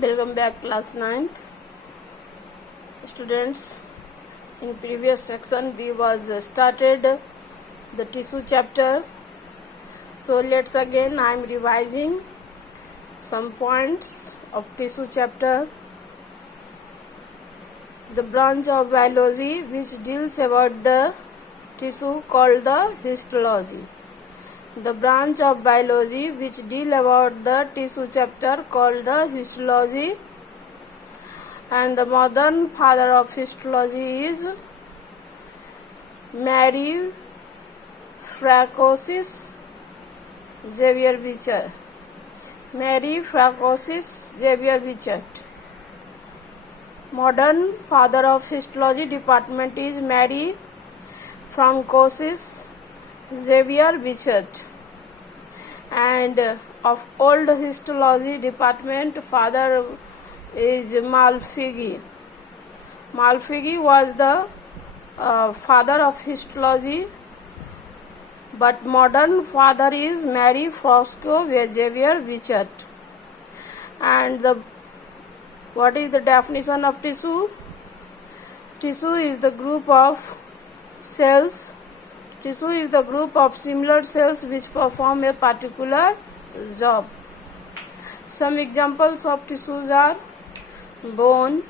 Welcome back, class 9th. Students, in previous section we was started the tissue chapter. So let's again I am revising some points of tissue chapter. The branch of biology which deals about the tissue called the histology. The branch of biology which deal about the tissue chapter called the histology, and the modern father of histology is Mary Francois Xavier Bichat. Mary Francois Xavier Bichat. Modern father of histology department is Mary Francois Xavier Bichat. And of old histology department father is Malpighi. Malpighi was the father of histology, but modern father is Mary Francois Xavier Bichat. And what is the definition of tissue? Tissue is the group of cells. Tissue is the group of similar cells which perform a particular job. Some examples of tissues are bone,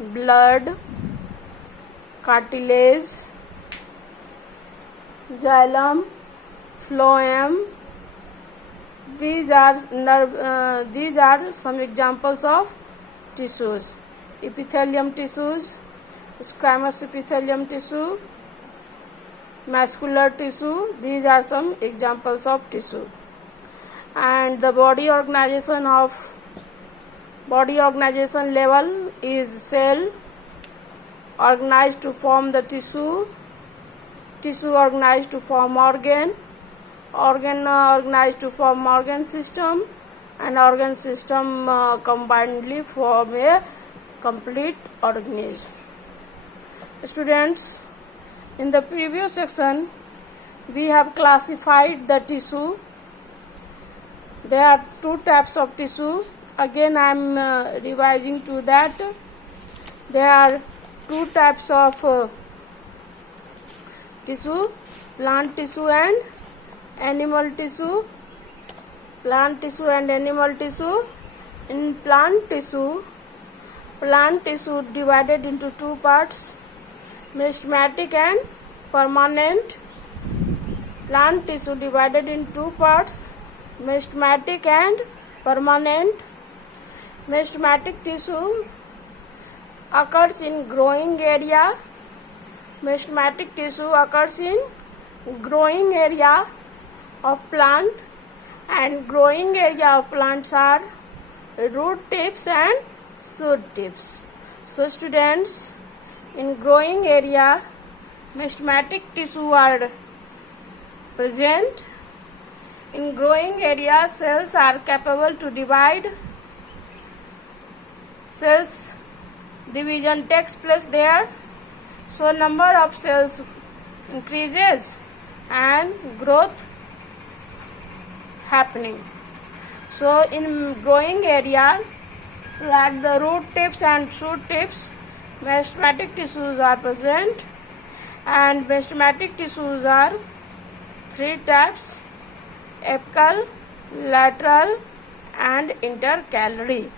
blood, cartilage, xylem, phloem. These are some examples of tissues. Epithelium tissues, squamous epithelium tissue, muscular tissue. These are some examples of tissue. And the body organization level is cell organized to form the tissue organized to form organ organized to form organ system, and organ system combinedly form a complete organism. Students, in the previous section we have classified the tissue. There are two types of tissue. Again I am revising to that. There are two types of tissue: plant tissue and animal tissue. Plant tissue and animal tissue. In plant tissue divided into two parts: meristematic and permanent. Plant tissue divided in two parts: meristematic and permanent. Meristematic tissue occurs in growing area. Meristematic tissue occurs in growing area of plant, and growing area of plants are root tips and shoot tips. So students, in growing area meristematic tissue are present. In growing area cells are capable to divide. Cells division takes place there, so number of cells increases and growth happening. So in growing area, like the root tips and shoot tips, meristematic tissues are present. And meristematic tissues are three types: apical, lateral and intercalary.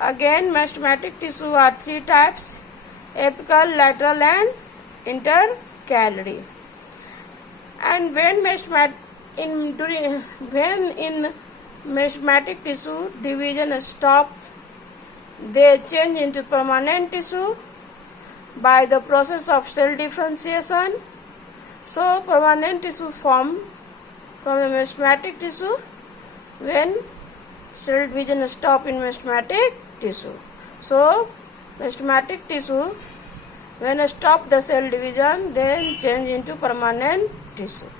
Again meristematic tissue are three types: apical, lateral and intercalary. And when in meristematic tissue division stop, they change into permanent tissue by the process of cell differentiation. So permanent tissue form from the meristematic tissue when cell division stop in meristematic tissue. So meristematic tissue when stop the cell division, then change into permanent tissue.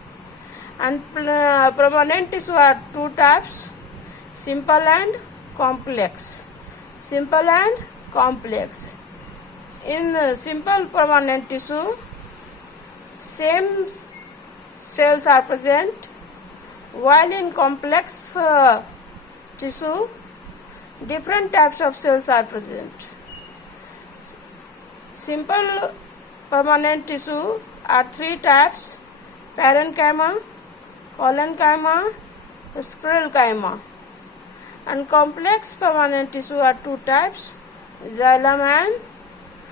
And permanent tissue are two types: simple and complex. Simple and complex. In simple permanent tissue, same cells are present, while in complex tissue Different types of cells are present. Simple permanent tissue are three types: parenchyma, collenchyma, sclerenchyma. And complex permanent tissue are two types: xylem and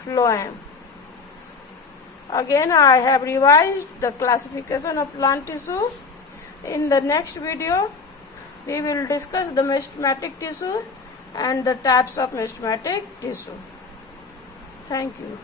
phloem. Again, I have revised the classification of plant tissue. In the next video, we will discuss the meristematic tissue and the types of meristematic tissue. Thank you.